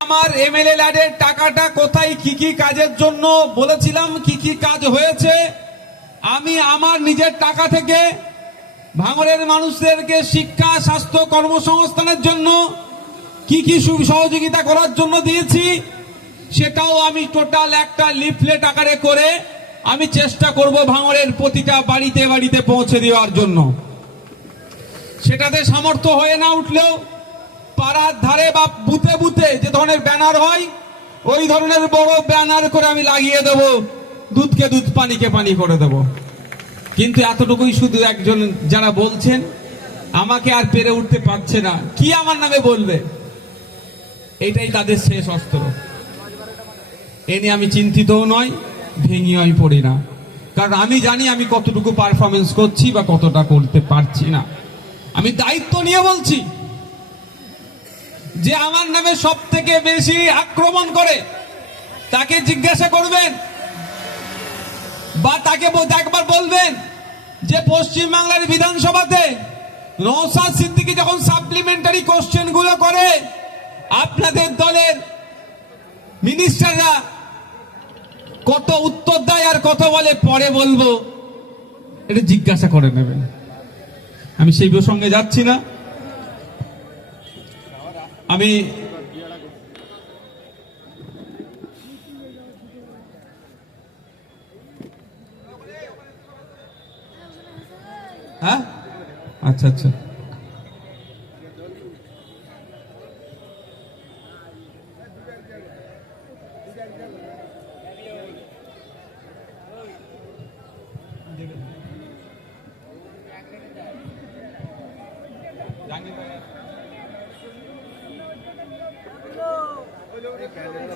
আমার এমএলএ ল্যাডের টাকাটা কোথায় কি কি কাজের জন্য বলেছিলাম, কি কি কাজ হয়েছে, আমি আমার নিজের টাকা থেকে ভাঙড়ের মানুষদেরকে শিক্ষা, স্বাস্থ্য, কর্মসংস্থানের জন্য কি কি সহযোগিতা করার জন্য দিয়েছি, সেটাও আমি টোটাল একটা লিফলেট আকারে করে আমি চেষ্টা করব ভাঙড়ের প্রতিটা বাড়িতে বাড়িতে পৌঁছে দেওয়ার জন্য। সেটাতে সামর্থ্য হয়ে না উঠলেও পাড়ার ধারে বা বুথে বুথে যে ধরনের ব্যানার হয় ওই ধরনের বড় ব্যানার করে আমি লাগিয়ে দেব, দুধকে দুধ, পানিকে পানি করে দেব। কিন্তু এতটুকুই শুধু একজন যারা বলছেন আমাকে আর পেরে উঠতে পারছে না, কি আমার নামে বলবে, এটাই তাদের শেষ অস্ত্র। এ নিয়ে আমি চিন্তিতও নয়, ভেঙেও আমি পড়ি না, কারণ আমি জানি আমি কতটুকু পারফরমেন্স করছি বা কতটা করতে পারছি না। আমি দায়িত্ব নিয়ে বলছি, যে আমার নামে সব থেকে বেশি আক্রমণ করে তাকে জিজ্ঞাসা করবেন বা তাকে একবার বলবেন যে পশ্চিমবাংলার বিধানসভাতে নওশাদ সিদ্দিকী যখন সাপ্লিমেন্টারি কোশ্চেন গুলো করে আপনাদের দলের মিনিস্টাররা কত উত্তর দেয় আর কত বলে পরে বলবো, এটা জিজ্ঞাসা করে নেবেন। আমি সেই প্রসঙ্গে যাচ্ছি না। আমি হ্যাঁ আচ্ছা আচ্ছা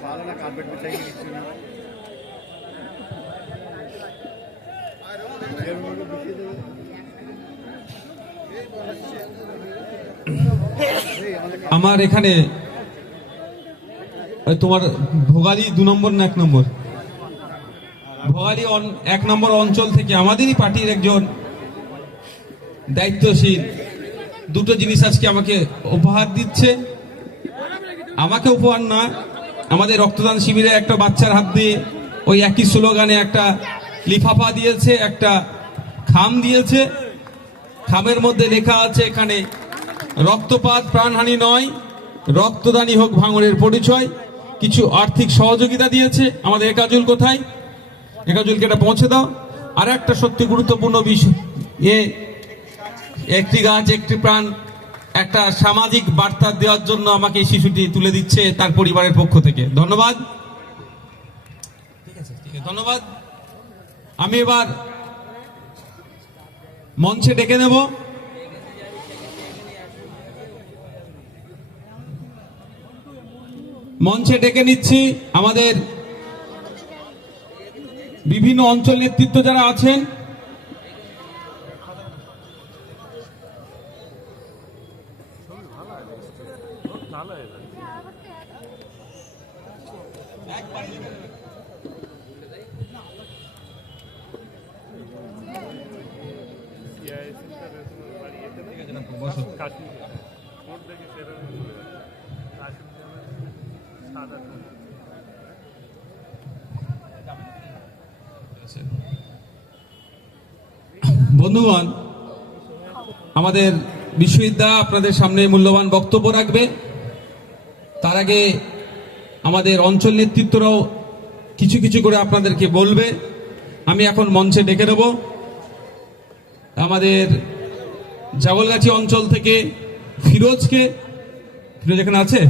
ভালো না, কার্পেট বিছাই দিচ্ছি না। আমার এখানে তোমার ভোগালী 2 নম্বর না 1 নম্বর, ভোগালী 1 নম্বর অঞ্চল থেকে আমাদেরই পার্টির একজন দায়িত্বশীল দুটো জিনিস আজকে আমাকে উপহার দিচ্ছে। আমাকে উপহার না, আমাদের রক্তদান শিবিরে একটা বাচ্চার হাত দিয়ে ওই একই স্লোগানে একটা লিফাফা দিয়েছে, একটা খাম দিয়েছে। খামের মধ্যে লেখা আছে এখানে রক্তপাত প্রাণহানি নয়, রক্তদানই হোক ভাঙড়ের পরিচয়। কিছু আর্থিক সহযোগিতা দিয়েছে। আমাদের একাজুল কোথায়? একাজুলকে এটা পৌঁছে দাও। আর একটা সত্যি গুরুত্বপূর্ণ বিষয়, একটি গাছ একটি প্রাণ, একটা সামাজিক বার্তা দেওয়ার জন্য আমাকে এই শিশুটি তুলে দিচ্ছে তার পরিবারের পক্ষ থেকে। ধন্যবাদ, ঠিক আছে, ঠিক আছে, ধন্যবাদ। আমি এবার মঞ্চে ডেকে নেব মঞ্চে ডেকে নিচ্ছি আমাদের বিভিন্ন অঞ্চল নেতৃত্ব যারা আছেন। বন্ধুগণ, আমাদের বিশ্ববিদ্যালয় আপনাদের সামনে মূল্যবান বক্তব্য রাখবে। তার আগে আমাদের অঞ্চল নেতৃত্বরাও কিছু কিছু করে আপনাদেরকে বলবে। আমি এখন মঞ্চে ডেকে নেব আমাদের জাগলগাছি অঞ্চল থেকে ফিরোজকে। ফিরোজ এখানে আছে?